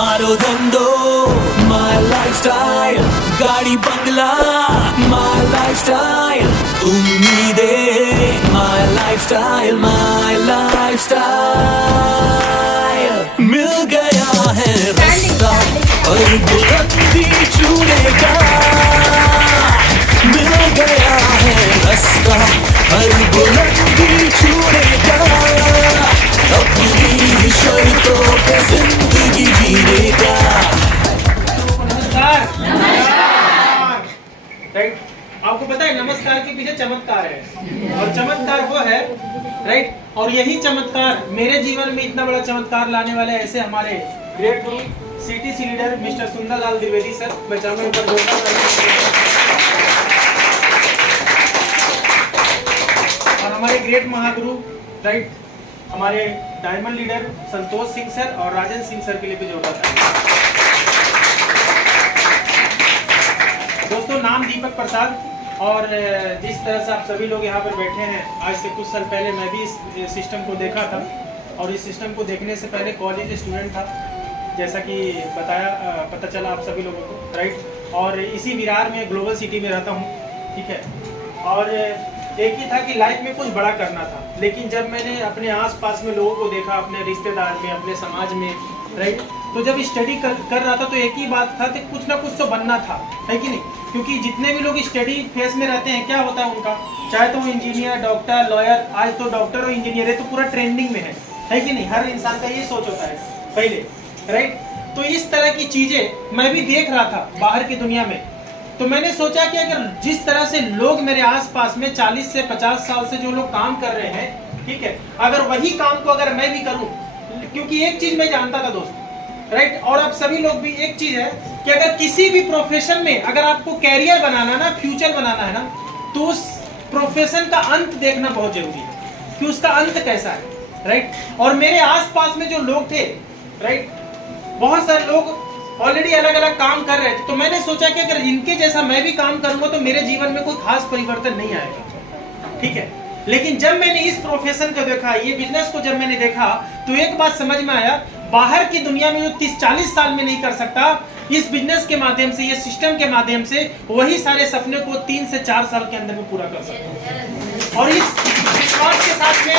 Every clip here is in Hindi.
मारो धंधो my lifestyle, गाड़ी बंगला my lifestyle, उम्मीदें my lifestyle, my lifestyle। मिल गया है रास्ता और बुलंदी छूने का, मिल गया है रास्ता और बुलंदी छूने का, अपनी शर्तों पे जिंदगी जीने का। राइट, आपको पता है नमस्कार के पीछे चमत्कार है, और चमत्कार वो है राइट। और यही चमत्कार मेरे जीवन में इतना बड़ा चमत्कार लाने वाले ऐसे हमारे great guru CTC leader mister Sundarlal Dwivedi sir. मैं चाहूंगा ऊपर और हमारे ग्रेट महागुरु राइट हमारे diamond leader Santosh Singh sir और राजन सिंह सर के लिए भी जोरदार ताली। दोस्तों, नाम दीपक प्रसाद, और जिस तरह से आप सभी लोग यहाँ पर बैठे हैं, आज से कुछ साल पहले मैं भी इस सिस्टम को देखा था, और इस सिस्टम को देखने से पहले कॉलेज स्टूडेंट था, जैसा कि पता चला आप सभी लोगों को राइट। और इसी विरार में ग्लोबल सिटी में रहता हूँ, ठीक है। और एक ही था कि लाइफ में कुछ बड़ा करना था, लेकिन जब मैंने अपने आसपास में लोगों को देखा, अपने रिश्तेदार में, अपने समाज में राइट, तो जब स्टडी कर रहा था तो एक ही बात था कि कुछ ना कुछ तो बनना था, है कि नहीं। क्योंकि जितने भी लोग स्टडी फेस में रहते हैं, क्या होता है उनका, चाहे तो वो इंजीनियर, डॉक्टर, लॉयर, आज तो डॉक्टर और इंजीनियर है तो पूरा ट्रेंडिंग में है कि नहीं। हर इंसान का ये सोच होता है पहले राइट। तो इस तरह की चीजें मैं भी देख रहा था बाहर की दुनिया में, तो मैंने सोचा कि अगर जिस तरह से लोग मेरे आसपास में 40 से 50 साल से जो लोग काम कर रहे हैं, ठीक है, अगर वही काम को अगर मैं भी करूं, क्योंकि एक चीज मैं जानता था दोस्त राइट, और आप सभी लोग भी, एक चीज है कि अगर किसी भी प्रोफेशन में अगर आपको कैरियर बनाना ना, फ्यूचर बनाना है ना, तो उस प्रोफेशन का अंत देखना बहुत जरूरी है कि उसका अंत कैसा है राइट। और मेरे आसपास में जो लोग थे राइट, बहुत सारे लोग ऑलरेडी अलग अलग काम कर रहे थे, तो मैंने सोचा कि अगर इनके जैसा मैं भी काम करूंगा तो मेरे जीवन में कोई खास परिवर्तन नहीं आएगा, ठीक है। लेकिन जब मैंने इस प्रोफेशन को देखा, ये बिजनेस को जब मैंने देखा, तो एक बात समझ में आया, बाहर की दुनिया में जो 30-40 साल में नहीं कर सकता, इस बिजनेस के माध्यम से, ये सिस्टम के माध्यम से वही सारे सपने को 3 से 4 साल के अंदर में पूरा कर सकता हूं। और इस विश्वास के साथ में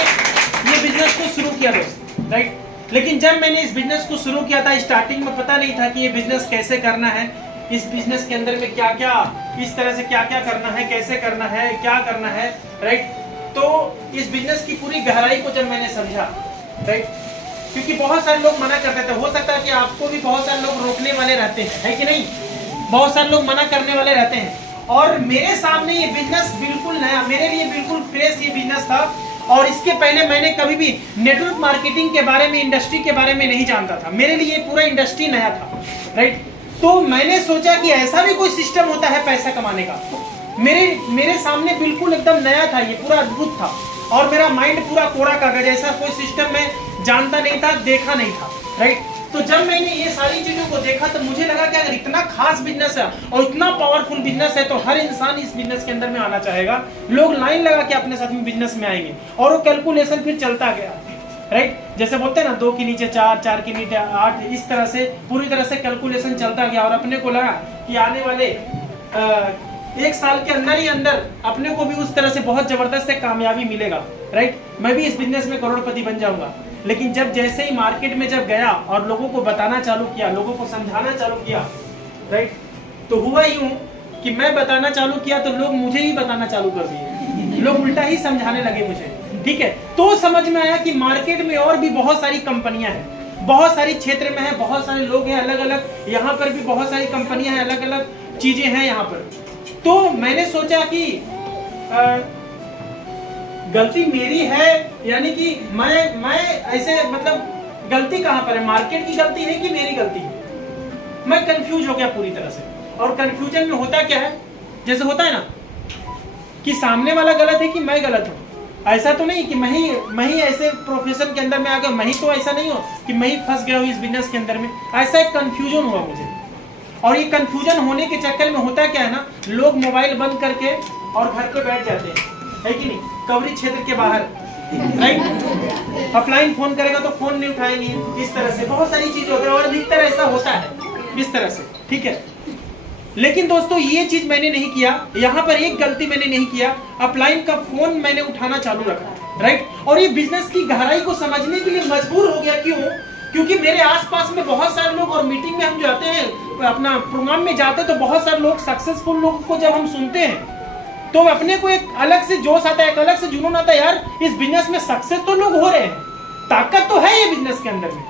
ये बिजनेस को शुरू किया दोस्त राइट। लेकिन जब मैंने इस बिजनेस को शुरू किया था, स्टार्टिंग में पता नहीं था कि ये बिजनेस कैसे करना है, इस बिजनेस के अंदर में क्या क्या, इस तरह से क्या क्या करना है, कैसे करना है, क्या करना है राइट। तो इस बिजनेस की पूरी गहराई को जब मैंने समझा राइट, क्योंकि बहुत सारे लोग मना करते थे, हो सकता है कि आपको भी बहुत सारे लोग रोकने वाले रहते हैं, है कि नहीं, बहुत सारे लोग मना करने वाले रहते हैं। और मेरे सामने ये बिजनेस बिल्कुल नया, मेरे लिए बिल्कुल फ्रेश ये बिजनेस था, और इसके पहले मैंने कभी भी नेटवर्क मार्केटिंग के बारे में, इंडस्ट्री के बारे में नहीं जानता था, मेरे लिए पूरा इंडस्ट्री नया था राइट। तो मैंने सोचा कि ऐसा भी कोई सिस्टम होता है पैसा कमाने का, मेरे सामने बिल्कुल एकदम नया था, ये पूरा अद्भुत था, और मेरा माइंड पूरा कोरा कागज, ऐसा कोई सिस्टम मैं जानता नहीं था, देखा नहीं था राइट। तो जब मैंने ये सारी चीजों को देखा तो मुझे लगा कि अगर इतना खास बिजनेस है और इतना पावरफुल बिजनेस है तो हर इंसान इस बिजनेस के अंदर में आना चाहेगा। लोग लाइन लगा के अपने साथ में बिजनेस में आएंगे, और वो कैलकुलेशन फिर चलता गया राइट। जैसे बोलते हैं ना, 2 के नीचे 4, 4 के नीचे 8, इस तरह से पूरी तरह से कैलकुलेशन चलता गया, और अपने को लगा कि आने वाले 1 साल के अंदर ही अंदर अपने को भी उस तरह से बहुत जबरदस्त से कामयाबी मिलेगा राइट। मैं भी इस बिजनेस में करोड़पति बन जाऊंगा। लेकिन जब जैसे ही मार्केट में जब गया और लोगों को बताना चालू किया, लोगों को समझाना चालू किया राइट, तो हुआ यूं कि मैं बताना चालू किया तो लोग मुझे ही बताना चालू कर दिए, लोग उल्टा ही समझाने लगे मुझे, ठीक है। तो समझ में आया कि मार्केट में और भी बहुत सारी कंपनियां हैं, बहुत सारी क्षेत्र में है, बहुत सारे लोग हैं अलग अलग, यहाँ पर भी बहुत सारी कंपनियां हैं, अलग अलग चीजें हैं यहाँ पर। तो मैंने सोचा कि गलती मेरी है, यानी कि मैं ऐसे, मतलब गलती कहाँ पर है, मार्केट की गलती है कि मेरी गलती है। मैं कंफ्यूज हो गया पूरी तरह से। और कंफ्यूजन में होता क्या है, जैसे होता है ना कि सामने वाला गलत है कि मैं गलत हूँ, ऐसा तो नहीं कि मैं ही ऐसे प्रोफेशन के अंदर में आ गया, मैं ही तो ऐसा नहीं हो कि मैं ही फंस गया हूँ इस बिजनेस के अंदर में। ऐसा एक कंफ्यूजन हुआ मुझे, और ये कंफ्यूजन होने के चक्कर में होता क्या है ना, लोग मोबाइल बंद करके और घर पे बैठ जाते हैं, है कि नहीं, कवरेज क्षेत्र के बाहर राइट। ऑफलाइन फोन करेगा तो फोन नहीं उठाएंगे, इस तरह से बहुत सारी चीजें होती है और अधिकतर ऐसा होता है इस तरह से, ठीक है। लेकिन दोस्तों ये चीज मैंने नहीं किया, यहाँ पर एक गलती मैंने नहीं किया, अपलाइन का फोन मैंने उठाना चालू रखा, राइट। और ये बिजनेस की गहराई को समझने के लिए मजबूर हो गया। क्यों? क्योंकि मेरे आसपास में बहुत सारे लोग, और मीटिंग में हम जाते हैं, अपना प्रोग्राम में जाते हैं, तो बहुत सारे लोग सक्सेसफुल लोगों को जब हम सुनते हैं तो अपने को एक अलग से जोश आता है, एक अलग से जुनून आता है, यार इस बिजनेस में सक्सेस तो लोग हो रहे हैं, ताकत तो है ये बिजनेस के अंदर में।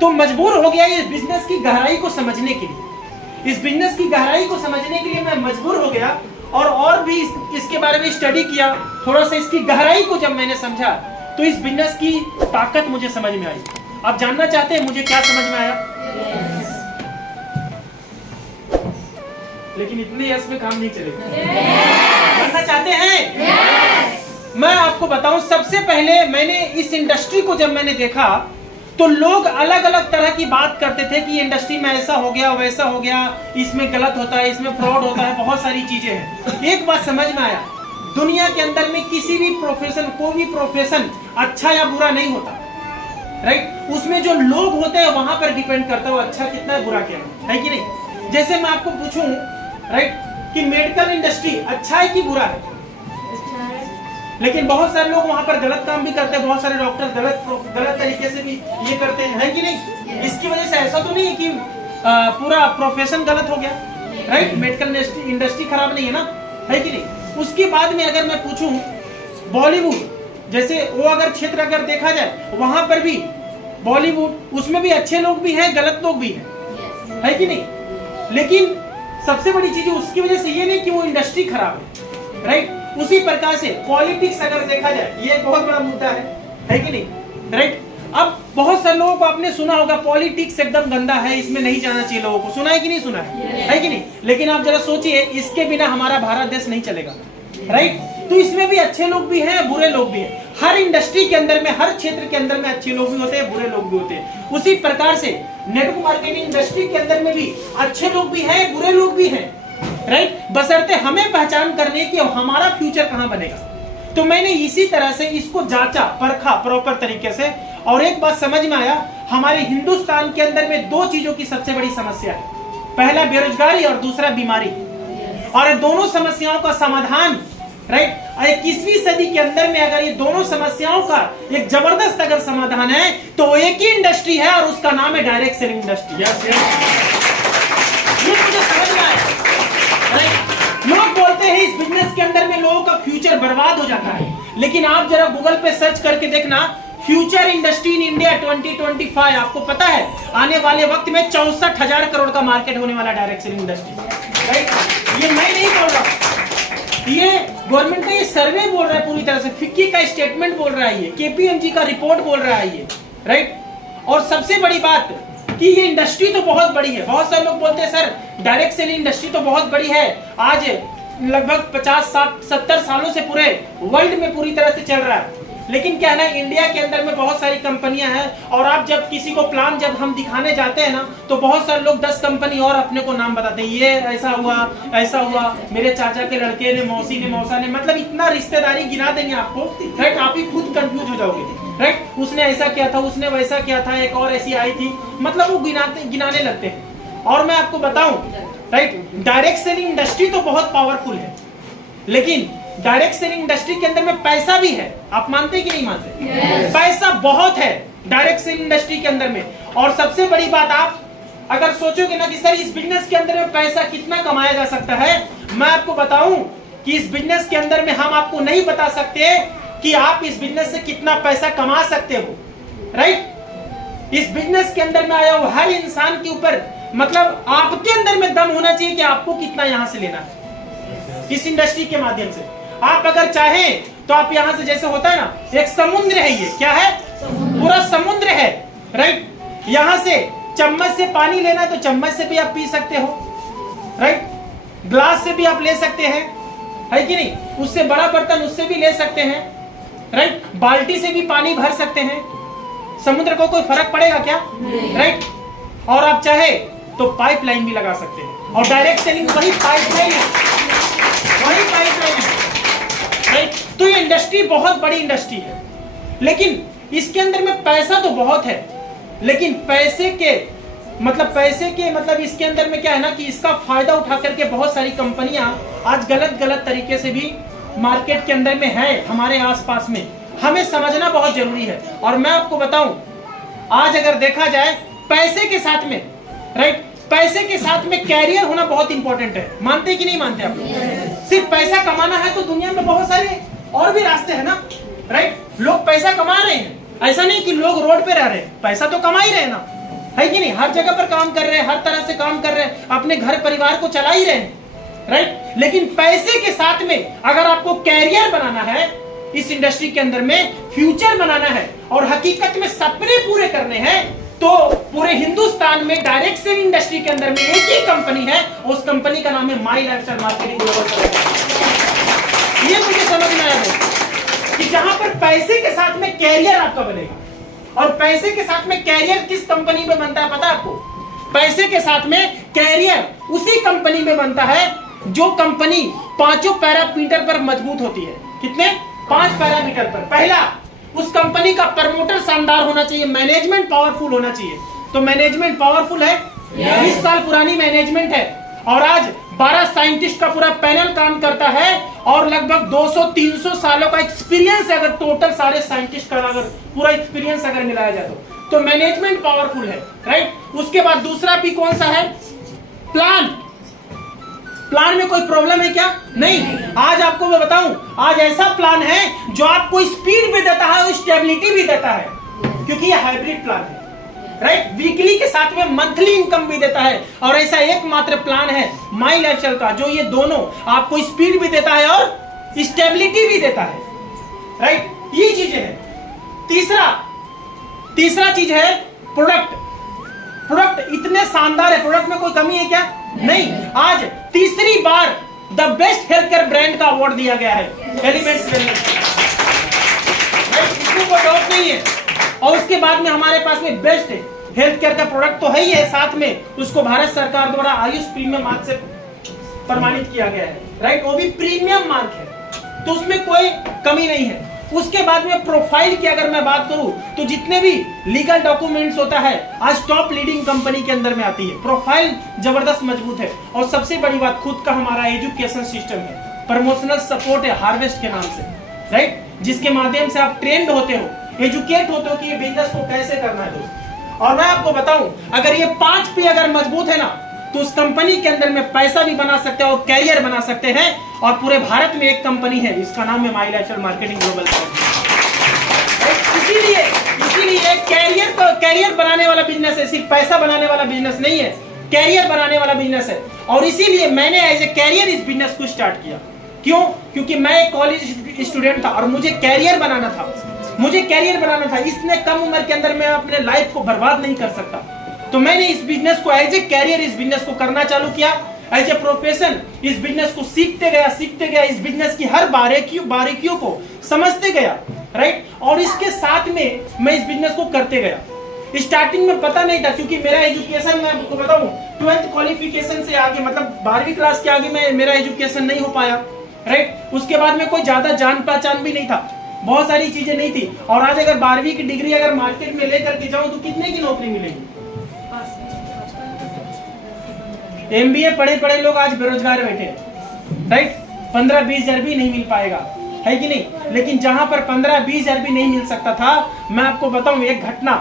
तो मजबूर हो गया इस बिजनेस की गहराई को समझने के लिए, इस बिजनेस की गहराई को समझने के लिए मैं मजबूर हो गया और भी इसके बारे में स्टडी किया, थोड़ा सा इसकी गहराई को जब मैंने समझा तो इस बिजनेस की ताकत मुझे समझ में आई। आप जानना चाहते हैं मुझे क्या समझ में आया? लेकिन इतने यस में काम नहीं चलेगा। जानना चाहते हैं? मैं आपको बताऊं, सबसे पहले मैंने इस इंडस्ट्री को जब मैंने देखा तो लोग अलग अलग तरह की बात करते थे कि इंडस्ट्री में ऐसा हो गया, वैसा हो गया, इसमें गलत होता है, इसमें फ्रॉड होता है, बहुत सारी चीजें हैं। एक बात समझ में आया, दुनिया के अंदर में किसी भी प्रोफेशन, कोई भी प्रोफेशन अच्छा या बुरा नहीं होता, राइट। उसमें जो लोग होते हैं वहां पर डिपेंड करता है वो अच्छा कितना है, बुरा क्या है कि नहीं। जैसे मैं आपको पूछूं, राइट, कि मेडिकल इंडस्ट्री अच्छा है कि बुरा है, लेकिन बहुत सारे लोग वहां पर गलत काम भी करते हैं, बहुत सारे डॉक्टर गलत तरीके से भी ये करते हैं, है कि नहीं। इसकी वजह से ऐसा तो नहीं है कि पूरा प्रोफेशन गलत हो गया, राइट। मेडिकल इंडस्ट्री खराब नहीं है ना, है कि नहीं। उसके बाद में अगर मैं पूछूं बॉलीवुड, जैसे वो अगर क्षेत्र अगर देखा जाए वहां पर भी बॉलीवुड, उसमें भी अच्छे लोग भी हैं, गलत लोग भी हैं, है कि नहीं। लेकिन सबसे बड़ी चीज उसकी वजह से ये नहीं कि वो इंडस्ट्री खराब है, राइट। उसी प्रकार से पॉलिटिक्स अगर देखा जाए, ये बहुत बड़ा मुद्दा है कि नहीं, राइट। अब बहुत सारे लोगों को आपने सुना होगा पॉलिटिक्स एकदम गंदा है, इसमें नहीं जाना चाहिए, लोगों को सुना है कि नहीं सुना है कि नहीं। लेकिन आप जरा सोचिए, इसके बिना हमारा भारत देश नहीं चलेगा, राइट। तो इसमें भी अच्छे लोग भी हैं, बुरे लोग भी हैं। हर इंडस्ट्री के अंदर में, हर क्षेत्र के अंदर में अच्छे लोग भी होते हैं, बुरे लोग भी होते हैं। उसी प्रकार से नेटवर्क मार्केटिंग इंडस्ट्री के अंदर में भी अच्छे लोग भी हैं, बुरे लोग भी हैं, राइट। बशर्ते हमें पहचान करने की हमारा फ्यूचर कहां बनेगा। तो मैंने इसी तरह से इसको जांचा, परखा प्रॉपर तरीके से, और एक बात समझ में आया, हमारे हिंदुस्तान के अंदर में दो चीजों की सबसे बड़ी समस्या है, पहला बेरोजगारी और दूसरा बीमारी। और दोनों समस्याओं का समाधान, राइट, 21वीं सदी के अंदर में अगर ये दोनों समस्याओं का एक जबरदस्त अगर समाधान है तो एक ही इंडस्ट्री है और उसका नाम है डायरेक्ट सेलिंग इंडस्ट्री। ये मुझे समझ में आया, राइट। लोग बोलते हैं इस बिजनेस के अंदर में लोगों का फ्यूचर बर्बाद हो जाता है, लेकिन आप जरा गूगल पे सर्च करके देखना, फ्यूचर इंडस्ट्री इन इंडिया 2025, आपको पता है आने वाले वक्त में 64,000 करोड़ का मार्केट होने वाला डायरेक्ट सेलिंग इंडस्ट्री, राइट। ये मैं नहीं बोल रहा, ये गवर्नमेंट का ये सर्वे बोल रहा है, पूरी तरह से फिक्की का स्टेटमेंट बोल रहा है, ये केपीएमजी का रिपोर्ट बोल रहा है ये, राइट। और सबसे बड़ी बात कि ये इंडस्ट्री तो बहुत बड़ी है। बहुत सारे लोग बोलते हैं सर डायरेक्ट सेलिंग इंडस्ट्री तो बहुत बड़ी है, आज लगभग 50-60-70 सालों से पूरे वर्ल्ड में पूरी तरह से चल रहा है। लेकिन क्या है ना, इंडिया के अंदर में बहुत सारी कंपनियां हैं, और आप जब किसी को प्लान जब हम दिखाने जाते हैं ना, तो बहुत सारे लोग 10 कंपनी और अपने को नाम बताते हैं, ये ऐसा हुआ, मेरे चाचा के लड़के ने, मौसी ने, मौसा ने, मतलब इतना रिश्तेदारी गिना देंगे आपको, राइट। आप ही खुद कंफ्यूज हो जाओगे, राइट। उसने ऐसा किया था, उसने वैसा किया था, एक और ऐसी आई थी, मतलब वो गिनाने लगते हैं। और मैं आपको बताऊं, राइट, डायरेक्ट सेलिंग इंडस्ट्री तो बहुत पावरफुल है, लेकिन डायरेक्ट सेलिंग इंडस्ट्री के अंदर में पैसा भी है। आप मानते हैं कि नहीं मानते? पैसा बहुत है डायरेक्ट सेलिंग इंडस्ट्री के अंदर में। और सबसे बड़ी बात, आप अगर सोचोगे ना कि सर इस बिजनेस के अंदर में पैसा कितना कमाया जा सकता है, मैं आपको बताऊं कि इस बिजनेस के अंदर में हम आपको नहीं बता सकते कि आप इस बिजनेस से कितना पैसा कमा सकते हो, राइट। इस बिजनेस के अंदर में आया हो हर इंसान के ऊपर, मतलब आपके अंदर में दम होना चाहिए कि आपको कितना यहां से लेना है इस इंडस्ट्री के माध्यम से। आप अगर चाहें तो आप यहां से, जैसे होता है ना, एक समुद्र है, ये क्या है, पूरा समुद्र है, राइट। यहां से चम्मच से पानी लेना है तो चम्मच से भी आप पी सकते हो, राइट। ग्लास से भी आप ले सकते हैं, है कि नहीं। उससे बड़ा बर्तन उससे भी ले सकते हैं, राइट। बाल्टी से भी पानी भर सकते हैं। समुद्र को कोई फर्क पड़ेगा क्या, राइट। और आप चाहे तो पाइपलाइन भी लगा सकते हैं, और डायरेक्ट सेलिंग वही पाइपलाइन है, वही पाइपलाइन है, राइट। तो ये इंडस्ट्री बहुत बड़ी इंडस्ट्री है, लेकिन इसके अंदर में पैसा तो बहुत है, लेकिन पैसे के मतलब इसके अंदर में क्या है ना कि इसका फायदा उठा करके बहुत सारी कंपनियां आज गलत तरीके से भी मार्केट के अंदर में है हमारे आसपास में। हमें समझना बहुत जरूरी है। और मैं आपको बताऊं, आज अगर देखा जाए पैसे के साथ में, राइट, पैसे के साथ में कैरियर होना बहुत इंपॉर्टेंट है। मानते कि नहीं मानते आप? सिर्फ पैसा कमाना है तो दुनिया में बहुत सारे और भी रास्ते हैं ना, राइट। लोग पैसा कमा रहे हैं, ऐसा नहीं कि लोग रोड पे रह रहे हैं, पैसा तो कमा ही रहे हैं ना, है कि नहीं? हर जगह पर काम कर रहे हैं, हर तरह से काम कर रहे हैं, अपने घर परिवार को चला ही रहे हैं, राइट। लेकिन पैसे के साथ में अगर आपको कैरियर बनाना है इस इंडस्ट्री के अंदर में, फ्यूचर बनाना है और हकीकत में सपने पूरे करने हैं, तो पूरे हिंदुस्तान में डायरेक्ट सेल इंडस्ट्री के अंदर में एक ही कंपनी है, उस कंपनी का नाम है माई लाइफस्टाइल मार्केटिंग ग्लोबल। ये मुझे समझ में आया कि जहां पर पैसे के साथ में कैरियर आपका बनेगा। और पैसे के साथ में कैरियर किस कंपनी में बनता है पता है आपको? पैसे के साथ में कैरियर उसी कंपनी में बनता है जो कंपनी 5 पैरामीटर पर मजबूत होती है। कितने? 5 पैरामीटर पर। पहला, उस कंपनी का प्रमोटर शानदार होना चाहिए, मैनेजमेंट पावरफुल होना चाहिए। तो मैनेजमेंट पावरफुल है, 20 साल पुरानी मैनेजमेंट है और आज 12 साइंटिस्ट का पूरा पैनल काम करता है और लगभग 200-300 सालों का एक्सपीरियंस है। अगर टोटल सारे साइंटिस्ट का अगर पूरा एक्सपीरियंस अगर मिलाया जाए तो मैनेजमेंट पावरफुल है, राइट। उसके बाद दूसरा भी कौन सा है? प्लान। प्लान में कोई प्रॉब्लम है क्या? नहीं। आज आपको मैं बताऊं, आज ऐसा प्लान है जो आपको स्पीड भी देता है और स्टेबिलिटी भी देता है, क्योंकि ये हाइब्रिड प्लान है, राइट। वीकली के साथ में मंथली इनकम भी देता है और ऐसा एकमात्र प्लान है माई लाइफस्टाइल का जो ये दोनों आपको स्पीड भी देता है और स्टेबिलिटी भी देता है, राइट। ये चीजें हैं। तीसरा चीज है प्रोडक्ट। प्रोडक्ट इतने शानदार है, प्रोडक्ट में कोई कमी है क्या? नहीं। आज तीसरी बार the best health care brand का अवार्ड दिया गया है एलिमेंट्स वेलनेस, इसमें कोई डाउट नहीं है। और उसके बाद में हमारे पास में बेस्ट हेल्थ केयर का प्रोडक्ट तो है ही है, साथ में उसको भारत सरकार द्वारा आयुष प्रीमियम मार्क से प्रमाणित किया गया है, राइट। वो भी प्रीमियम मार्क है, तो उसमें कोई कमी नहीं है। उसके बाद में प्रोफाइल की अगर मैं बात करूं तो जितने भी लीगल डॉक्यूमेंट्स होता है आज टॉप लीडिंग कंपनी के अंदर में आती है। प्रोफाइल जबरदस्त मजबूत है और सबसे बड़ी बात खुद का हमारा एजुकेशन सिस्टम है, प्रमोशनल सपोर्ट है हार्वेस्ट के नाम से, राइट, जिसके माध्यम से आप ट्रेंड होते हो, एजुकेट होते हो कि ये बिजनेस को कैसे करना है दोस्त। और मैं आपको बताऊं, अगर ये 5 पे अगर मजबूत है ना तो उस कंपनी के अंदर में पैसा भी बना सकते हैं और कैरियर बना सकते हैं। और पूरे भारत में एक कंपनी है, इसका नाम है माई लाइफस्टाइल मार्केटिंग ग्लोबल। इसीलिए कैरियर बनाने वाला बिजनेस है, सिर्फ पैसा बनाने वाला बिजनेस नहीं है, कैरियर बनाने वाला बिजनेस है। और इसीलिए मैंने एज ए कैरियर इस बिजनेस को स्टार्ट किया। क्यों? क्योंकि मैं एक कॉलेज स्टूडेंट था और मुझे कैरियर बनाना था। इतने कम उम्र के अंदर मैं अपने लाइफ को बर्बाद नहीं कर सकता, तो मैंने इस बिजनेस को एज ए कैरियर इस बिजनेस को करना चालू किया, एज ए प्रोफेशन इस बिजनेस को सीखते गया, इस बिजनेस की हर बारीकियों को समझते गया, राइट। और इसके साथ में मैं इस बिजनेस को करते गया। स्टार्टिंग में पता नहीं था, क्योंकि मेरा एजुकेशन मैं आपको बताऊं 12th क्वालिफिकेशन से आगे, मतलब 12वीं क्लास के आगे मेरा एजुकेशन नहीं हो पाया, राइट। उसके बाद में कोई ज्यादा जान पहचान भी नहीं था, बहुत सारी चीजें नहीं थी। और आज अगर 12वीं की डिग्री अगर मार्केट में लेकर के जाऊं तो कितने की नौकरी मिलेगी? MBA पढ़े लोग आज बेरोजगार बैठे हैं, राइट। 15-20 हजार भी नहीं मिल पाएगा, है कि नहीं? लेकिन जहां पर 15-20 हजार भी नहीं मिल सकता था, मैं आपको बताऊं एक घटना।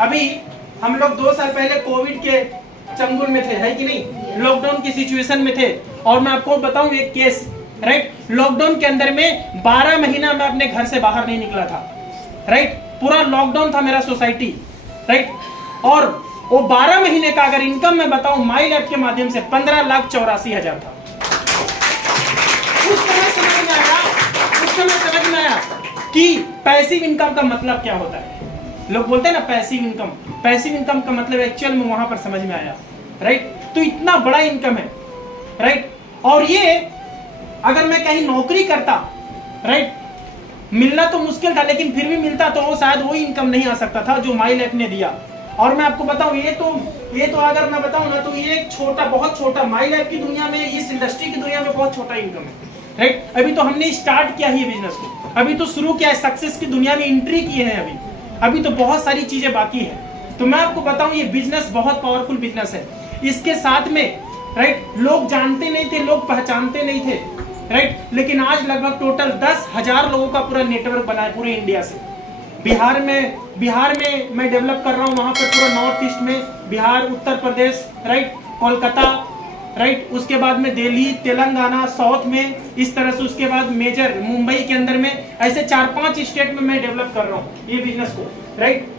अभी हम लोग 2 साल पहले कोविड के चंगुल में थे, है कि नहीं, लॉकडाउन की सिचुएशन में थे। और मैं आपको बताऊं एक केस, राइट, लॉकडाउन के अंदर में 12 महीना मैं अपने घर से बाहर नहीं निकला था, राइट। पूरा लॉकडाउन था मेरा सोसाइटी, राइट। और वो 12 महीने का अगर इनकम मैं बताऊं माई लाइफ के माध्यम से 15,84,000 था। उस समय समझ में आया कि पैसिव इनकम का मतलब क्या होता है। लोग बोलते हैं ना पैसिव इनकम का मतलब एक्चुअल में वहां पर समझ में आया, राइट। तो इतना बड़ा इनकम है, राइट। और ये अगर मैं कहीं नौकरी करता, राइट, मिलना तो मुश्किल था, लेकिन फिर भी मिलता तो वो शायद वो इनकम नहीं आ सकता था जो माई लाइफ ने दिया। और मैं आपको बताऊं ये तो अगर मैं बताऊं ना तो ये एक बहुत छोटा माई लाइफ की दुनिया में, इस इंडस्ट्री की दुनिया में बहुत छोटा इनकम है। राइट। अभी तो हमने स्टार्ट किया ही बिजनेस को, अभी तो शुरू किया है, सक्सेस की दुनिया में एंट्री किए हैं, अभी तो बहुत सारी चीजें बाकी है। तो मैं आपको बताऊं ये बिजनेस बहुत पावरफुल बिजनेस है। इसके साथ में राइट लोग जानते नहीं थे, लोग पहचानते नहीं थे, राइट, लेकिन आज लगभग टोटल 10,000 लोगों का पूरा नेटवर्क बना है पूरे इंडिया से। बिहार में मैं डेवलप कर रहा हूँ, वहां पर पूरा नॉर्थ ईस्ट में बिहार, उत्तर प्रदेश, राइट, कोलकाता, राइट, उसके बाद में दिल्ली, तेलंगाना, साउथ में, इस तरह से उसके बाद मेजर मुंबई के अंदर में, ऐसे 4-5 स्टेट में मैं डेवलप कर रहा हूँ ये बिजनेस को, राइट।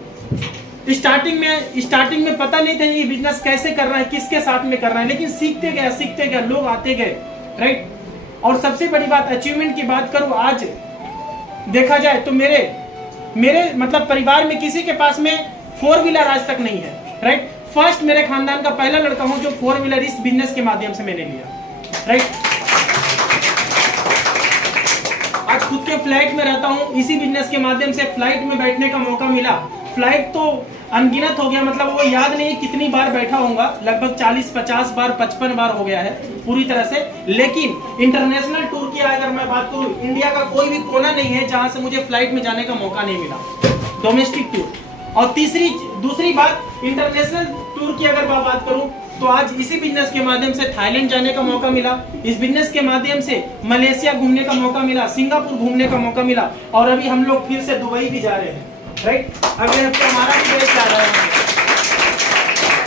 स्टार्टिंग में पता नहीं था ये बिजनेस कैसे कर रहा है, किसके साथ में कर रहा है, लेकिन सीखते गया, लोग आते गए, राइट। और सबसे बड़ी बात अचीवमेंट की बात करूं, आज देखा जाए तो मेरे मतलब परिवार में किसी के पास में 4 व्हीलर आज तक नहीं है, राइट। फर्स्ट मेरे खानदान का पहला लड़का हूं जो 4 व्हीलर इस बिजनेस के माध्यम से मैंने लिया, राइट। आज खुद के फ्लाइट में रहता हूं, इसी बिजनेस के माध्यम से फ्लाइट में बैठने का मौका मिला। फ्लाइट तो अनगिनत हो गया, मतलब वो याद नहीं कितनी बार बैठा होऊंगा, लगभग 40-50 बार, 55 बार हो गया है पूरी तरह से। लेकिन इंटरनेशनल टूर की अगर मैं बात करूं, इंडिया का कोई भी कोना नहीं है जहां से मुझे फ्लाइट में जाने का मौका नहीं मिला, डोमेस्टिक टूर। और दूसरी बात इंटरनेशनल टूर की अगर मैं बात करूं तो आज इसी बिजनेस के माध्यम से थाईलैंड जाने का मौका मिला, इस बिजनेस के माध्यम से मलेशिया घूमने का मौका मिला, सिंगापुर घूमने का मौका मिला, और अभी हम लोग फिर से दुबई भी जा रहे हैं, राइट। अगले हफ्ते हमारा भी देश जा रहा है,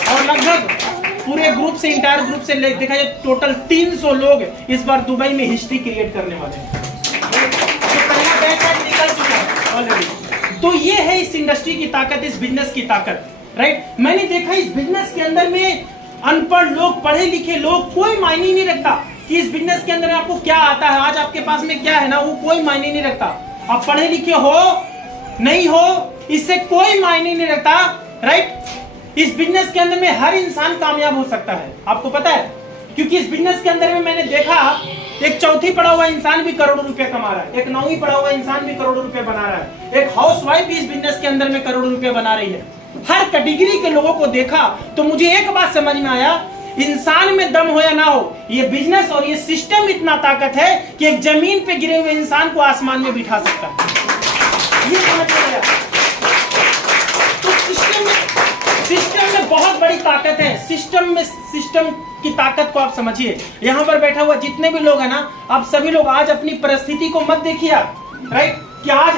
और लगभग पूरे ग्रुप से, इंटायर ग्रुप से देखा जाए टोटल 300 लोग इस बार दुबई में हिस्ट्री क्रिएट करने वाले हैं। तो पहला बैच निकल चुका है ऑलरेडी। तो ये है इस इंडस्ट्री की ताकत, इस बिजनेस की ताकत, राइट। मैंने देखा इस बिजनेस के अंदर में अनपढ़ लोग, पढ़े लिखे लोग, कोई मायने नहीं रखता कि इस बिजनेस के अंदर आपको क्या आता है, आज आपके पास में क्या है ना, वो कोई मायने नहीं रखता। आप पढ़े लिखे हो नहीं हो, इससे कोई मायने नहीं रखता, राइट। इस बिजनेस के अंदर में हर इंसान कामयाब हो सकता है, आपको पता है, क्योंकि इस बिजनेस के अंदर में मैंने देखा एक 4वीं पढ़ा हुआ इंसान भी करोड़ों रुपए कमा रहा है, एक 9वीं पढ़ा हुआ इंसान भी करोड़ों रुपए बना रहा है, एक हाउसवाइफ भी इस बिजनेस के अंदर में करोड़ों रुपए बना रही है। हर कैटेगरी के लोगों को देखा तो मुझे एक बात समझ में आया, इंसान में दम हो या ना हो, ये बिजनेस और ये सिस्टम इतना ताकत है कि एक जमीन पे गिरे हुए इंसान को आसमान में बिठा सकता है, ये समझ में आया। तो सिस्टम में बहुत बड़ी ताकत है, सिस्टम की ताकत को आप समझिए। यहाँ पर बैठा हुआ जितने भी लोग हैं ना, आप सभी लोग आज अपनी परिस्थिति को मत देखिए, राइट, कि आज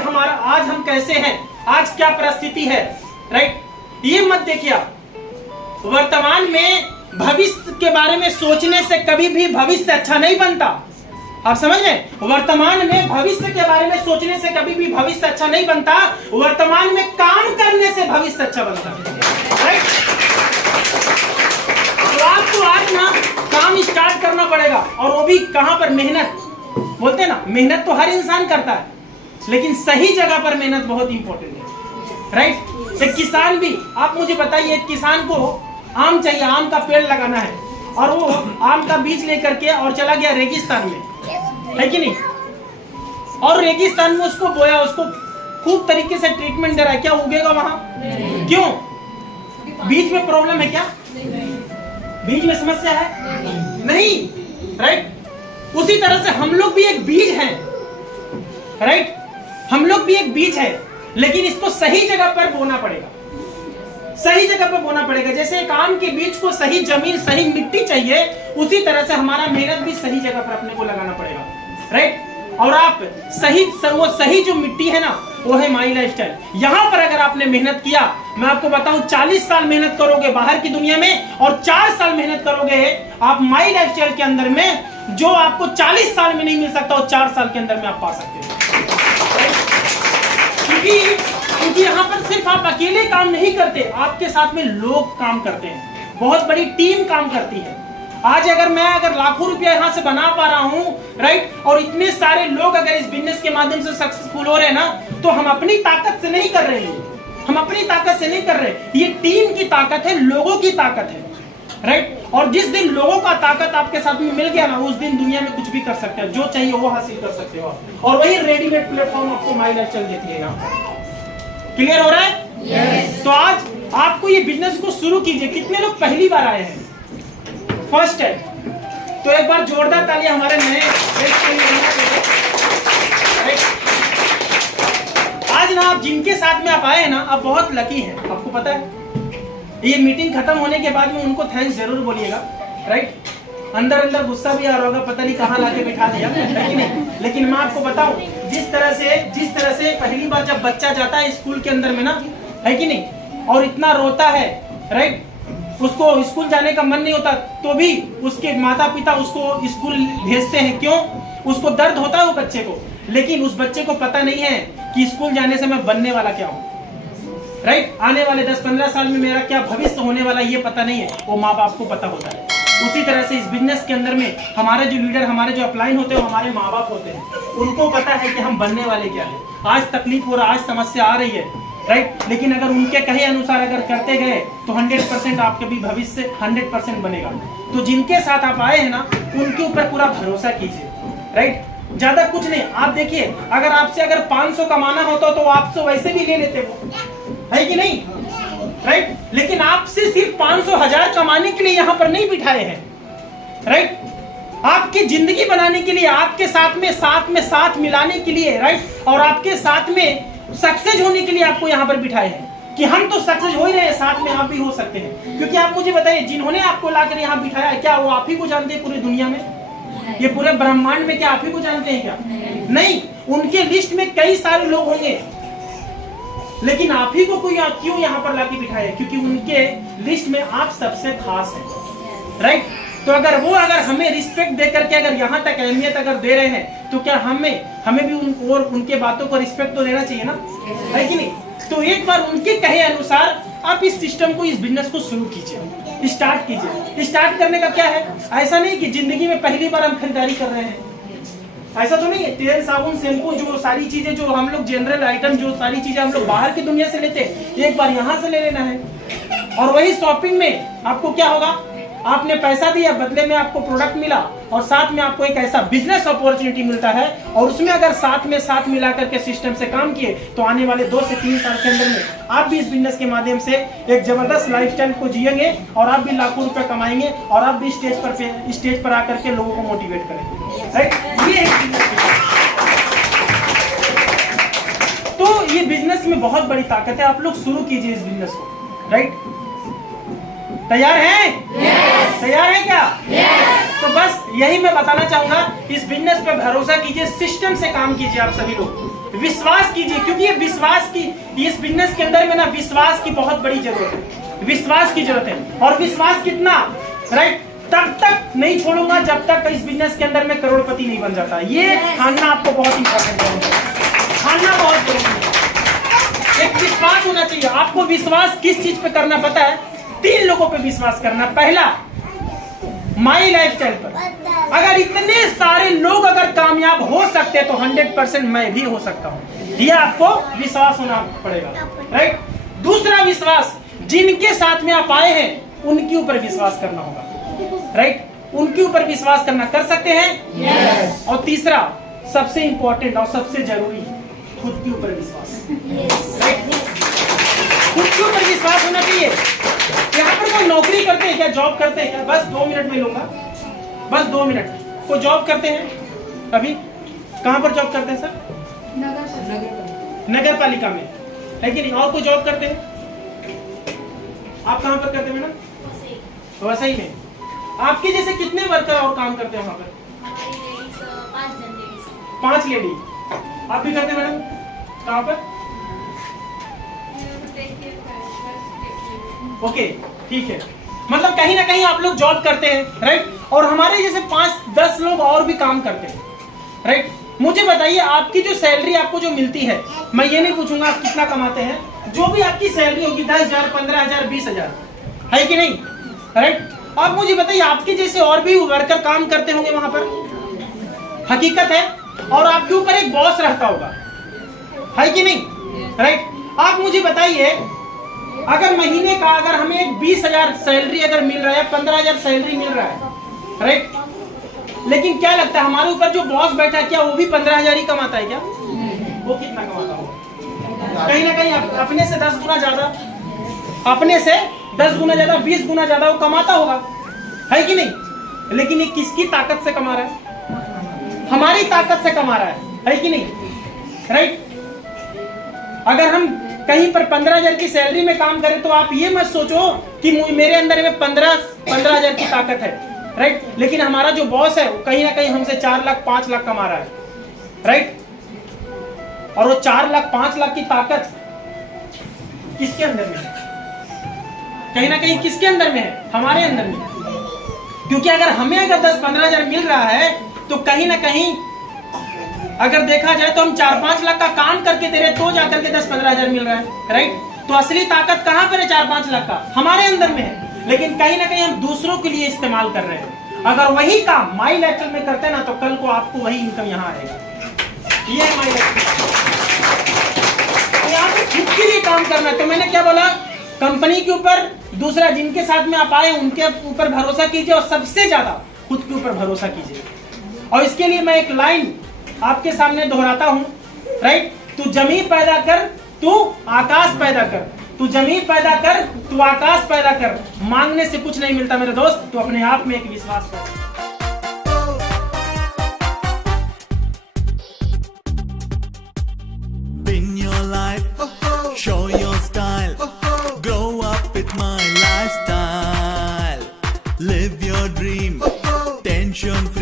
हम कैसे हैं, आज क्या परिस्थिति है, राइट, ये मत देखिए। वर्तमान में भविष्य के बारे में सोचने से कभी भी भविष्य अच्छा नहीं बनता, आप समझ रहे हैं। वर्तमान में भविष्य के बारे में सोचने से कभी भी भविष्य अच्छा नहीं बनता, वर्तमान में काम करने से भविष्य अच्छा बनता है, राइट। तो आपको आज ना काम स्टार्ट करना पड़ेगा, और वो भी कहां पर, मेहनत बोलते हैं ना, मेहनत तो हर इंसान करता है, लेकिन सही जगह पर मेहनत बहुत इंपॉर्टेंट है, राइट। एक किसान भी, आप मुझे बताइए, एक किसान को आम चाहिए, आम का पेड़ लगाना है, और वो आम का बीज लेकर के और चला गया रेगिस्तान में, है कि नहीं, और रेगिस्तान में उसको बोया, उसको खूब तरीके से ट्रीटमेंट दे रहा है, क्या उगेगा वहां? क्यों? बीज में प्रॉब्लम है क्या? बीज में समस्या है? नहीं, राइट। उसी तरह से हम लोग भी एक बीज हैं, राइट, हम लोग भी एक बीज है, लेकिन इसको सही जगह पर बोना पड़ेगा, सही जगह पर बोना पड़ेगा। जैसे एक आम के बीज को सही जमीन, सही मिट्टी चाहिए, उसी तरह से हमारा मेहनत भी सही जगह पर अपने को लगाना पड़ेगा, राइट। और आप वो सही जो मिट्टी है ना, वो है माई लाइफस्टाइल। यहां पर अगर आपने मेहनत किया, मैं आपको बताऊं, 40 साल मेहनत करोगे बाहर की दुनिया में, और 4 साल मेहनत करोगे आप माई लाइफस्टाइल के अंदर में, जो आपको 40 साल में नहीं मिल सकता, वो 4 साल के अंदर में आप पा सकते हो। क्योंकि यहाँ पर सिर्फ आप अकेले काम नहीं करते, आपके साथ में लोग काम करते हैं, बहुत बड़ी टीम काम करती है। आज अगर लाखों रुपया यहाँ से बना पा रहा हूँ, राइट, और इतने सारे लोग अगर इस बिजनेस के माध्यम से सक्सेसफुल हो रहे हैं ना, तो हम अपनी ताकत से नहीं कर रहे हैं, हम अपनी ताकत से नहीं कर रहे, ये टीम की ताकत है, लोगों की ताकत है, राइट। और जिस दिन लोगों का ताकत आपके साथ में मिल गया ना, उस दिन दुनिया में कुछ भी कर सकते हैं, जो चाहिए वो हासिल कर सकते हो, और वही रेडीमेड प्लेटफॉर्म आपको माई लाइफस्टाइल देती है। यहाँ क्लियर हो रहा है? yes. तो आज आपको ये बिजनेस को शुरू कीजिए। कितने लोग पहली बार आए हैं, फर्स्ट टाइम? तो एक बार जोरदार तालियां हमारे नए आज ना आप जिनके साथ में आप आए हैं ना, आप बहुत लकी हैं, आपको पता है। ये मीटिंग खत्म होने के बाद में उनको थैंक्स जरूर बोलिएगा, राइट। अंदर अंदर गुस्सा भी आ रहा होगा, पता नहीं कहाँ लाके बिठा दिया, है कि नहीं। लेकिन मैं आपको बताऊं, जिस तरह से पहली बार जब बच्चा जाता है स्कूल के अंदर में ना, है कि नहीं, और इतना रोता है, राइट, उसको स्कूल जाने का मन नहीं होता, तो भी उसके माता पिता उसको स्कूल भेजते हैं। क्यों? उसको दर्द होता है वो बच्चे को, लेकिन उस बच्चे को पता नहीं है कि स्कूल जाने से मैं बनने वाला क्या हूँ, राइट। आने वाले 10-15 साल में मेरा क्या भविष्य होने वाला ये पता नहीं है, वो माँ बाप को पता होता है। उसी तरह से इस बिजनेस के अंदर में हमारे जो लीडर, हमारे जो अपलाइन होते हैं, हमारे माँ बाप होते हैं, उनको पता है कि हम बनने वाले क्या है। आज तकलीफ हो रहा, आज समस्या आ रही है, राइट, लेकिन अगर उनके कहे अनुसार अगर करते गए तो 100% आपके भी भविष्य 100% बनेगा। तो जिनके साथ आप आए हैं ना, उनके ऊपर पूरा भरोसा कीजिए, राइट। ज्यादा कुछ नहीं, आप देखिए, अगर आपसे अगर 500 कमाना होता तो आपसे वैसे भी ले लेते वो, है कि नहीं, राइट। लेकिन आपसे सिर्फ 500,000 कमाने के लिए यहाँ पर नहीं बिठाए हैं, राइट। आपकी जिंदगी बनाने के लिए, आपके साथ में साथ मिलाने के लिए, राइट, और आपके साथ में सक्सेस होने के लिए आपको यहाँ पर बिठाए हैं कि हम तो सक्सेस हो ही रहे हैं, साथ में आप भी हो सकते हैं। क्योंकि आप मुझे बताइए, जिन्होंने आपको लाकर यहाँ बिठाया है, क्या वो आप ही को जानते हैं पूरी दुनिया में, ये पूरे ब्रह्मांड में? क्या आप ही को जानते हैं क्या? नहीं, उनके लिस्ट में कई सारे लोग होंगे, लेकिन आप ही को कोई क्यों यहाँ पर लाके बिठाए? क्योंकि उनके लिस्ट में आप सबसे खास हैं, राइट। तो अगर हमें रिस्पेक्ट दे करके अगर यहाँ तक अहमियत अगर दे रहे हैं, तो क्या हमें भी उनके बातों को रिस्पेक्ट तो देना चाहिए ना, है कि नहीं। तो एक बार उनके कहे अनुसार आप इस सिस्टम को, इस बिजनेस को शुरू कीजिए, स्टार्ट कीजिए। स्टार्ट करने का क्या है, ऐसा नहीं कि जिंदगी में पहली बार हम खरीदारी कर रहे हैं, ऐसा तो नहीं है। तेल, साबुन, शैम्पू, जो सारी चीजें जो हम लोग जनरल आइटम, जो सारी चीजें हम लोग बाहर की दुनिया से लेते हैं, एक बार यहाँ से ले लेना है। और वही शॉपिंग में आपको क्या होगा, आपने पैसा दिया, बदले में आपको प्रोडक्ट मिला, और साथ में आपको एक ऐसा बिजनेस अपॉर्चुनिटी मिलता है, और उसमें अगर साथ मिला करके सिस्टम से काम किए, तो आने वाले 2 से 3 साल के अंदर में आप भी इस बिजनेस के माध्यम से एक जबरदस्त लाइफस्टाइल को जिएंगे, और आप भी लाखों रुपए कमाएंगे, और आप भी स्टेज पर आकर के लोगों को मोटिवेट करेंगे, राइट। ये तो ये बिजनेस में बहुत बड़ी ताकत है। आप लोग शुरू कीजिए इस बिजनेस को, राइट। तैयार हैं? तैयार है क्या? तो बस यही मैं बताना चाहूंगा, इस बिजनेस पे भरोसा कीजिए, सिस्टम से काम कीजिए, आप सभी लोग विश्वास कीजिए, क्योंकि ये विश्वास की, इस बिजनेस के अंदर में ना विश्वास की बहुत बड़ी जरूरत है, विश्वास की जरूरत है। और विश्वास कितना, राइट, तब तक नहीं छोड़ूंगा जब तक इस बिजनेस के अंदर में करोड़पति नहीं बन जाता। ये खाना आपको बहुत इंपॉर्टेंट है, खाना बहुत जरूरी है। एक विश्वास होना चाहिए आपको। विश्वास किस चीज पे करना पता है? 3 लोगों पे विश्वास करना। पहला, माई लाइफस्टाइल पर। अगर इतने सारे लोग अगर कामयाब हो सकते हैं, तो 100% मैं भी हो सकता हूँ। ये आपको विश्वास होना पड़ेगा, राइट। दूसरा विश्वास, जिनके साथ में आप आए हैं उनके ऊपर विश्वास करना होगा, राइट। उनके ऊपर विश्वास करना कर सकते हैं, yes। और तीसरा, सबसे इंपॉर्टेंट और सबसे जरूरी, खुद के ऊपर विश्वास, राइट। खुद के ऊपर विश्वास होना चाहिए। यहाँ पर कोई नौकरी करते हैं क्या, जॉब करते हैं क्या? बस 2 मिनट में लूंगा, बस 2 मिनट। कोई जॉब करते हैं अभी? कहाँ पर जॉब करते हैं सर? नगर पालिका में, है कि नहीं? और कोई जॉब करते हैं? आप कहाँ पर करते हैं मैडम? वसई में। आपके जैसे कितने वर्कर और काम करते हैं वहाँ पर? 5 लेडी। आप भी करते हैं मैडम? कहाँ पर? ओके, ठीक है। मतलब कहीं ना कहीं आप लोग जॉब करते हैं, राइट। और हमारे जैसे 5-10 लोग और भी काम करते हैं, राइट। मुझे बताइए, आपकी जो सैलरी आपको जो मिलती है, मैं ये नहीं पूछूंगा आप कितना कमाते हैं, जो भी आपकी सैलरी होगी 10,000, 15,000, 20,000, है कि नहीं, राइट। आप मुझे बताइए, आपके जैसे और भी वर्कर काम करते होंगे वहां पर, हकीकत है। और आपके ऊपर एक बॉस रहता होगा, है कि नहीं, राइट। आप मुझे बताइए, अगर महीने का अगर हमें एक 20,000 सैलरी अगर मिल रहा है, 15,000 सैलरी मिल रहा है, राइट, लेकिन क्या लगता है हमारे ऊपर जो बॉस बैठा है, क्या वो भी 15,000 ही कमाता है क्या? वो कितना कमाता होगा? कहीं ना कहीं अपने से 10 गुना ज्यादा, अपने से 10 गुना ज्यादा, 20 गुना ज्यादा वो कमाता होगा, है कि नहीं। लेकिन ये किसकी ताकत से कमा रहा है? हमारी ताकत से कमा रहा है कि नहीं? राइट? अगर हम कहीं पर 15,000 की सैलरी में काम करें तो आप ये मत सोचो कि मेरे अंदर में 15,000 की ताकत है, राइट? लेकिन हमारा जो बॉस है वो कहीं ना कहीं हमसे 4 लाख 5 लाख कमा रहा है, राइट? और वो 4 लाख 5 लाख की ताकत किसके अंदर में है? कहीं ना कहीं किसके अंदर में है? हमारे अंदर में। क्योंकि अगर हमें 10-15,000 मिल रहा है तो कहीं ना कहीं अगर देखा जाए तो हम 4-5 लाख का काम करके दे रहे तो जाकर के 10-15,000 मिल रहा है, राइट? तो असली ताकत कहां पर है? 4-5 लाख का हमारे अंदर में है, लेकिन कहीं ना कहीं हम दूसरों के लिए इस्तेमाल कर रहे हैं। अगर वही काम माई लैटरल में करते ना तो कल को आपको वही इनकम यहाँ आएगा। ये है माई लैटरल। यहाँ पे खुद के लिए काम करना। तो मैंने क्या बोला? कंपनी के ऊपर, दूसरा जिनके साथ में आप आए उनके ऊपर भरोसा कीजिए और सबसे ज्यादा खुद के ऊपर भरोसा कीजिए। और इसके लिए मैं एक लाइन आपके सामने दोहराता हूं, राइट? तू जमीन पैदा कर, तू आकाश पैदा कर। तू जमीन पैदा कर, तू आकाश पैदा कर। मांगने से कुछ नहीं मिलता मेरे दोस्त, तू अपने आप में एक विश्वास कर। Win your life, show your style, grow up with my lifestyle, live your dream, tension free.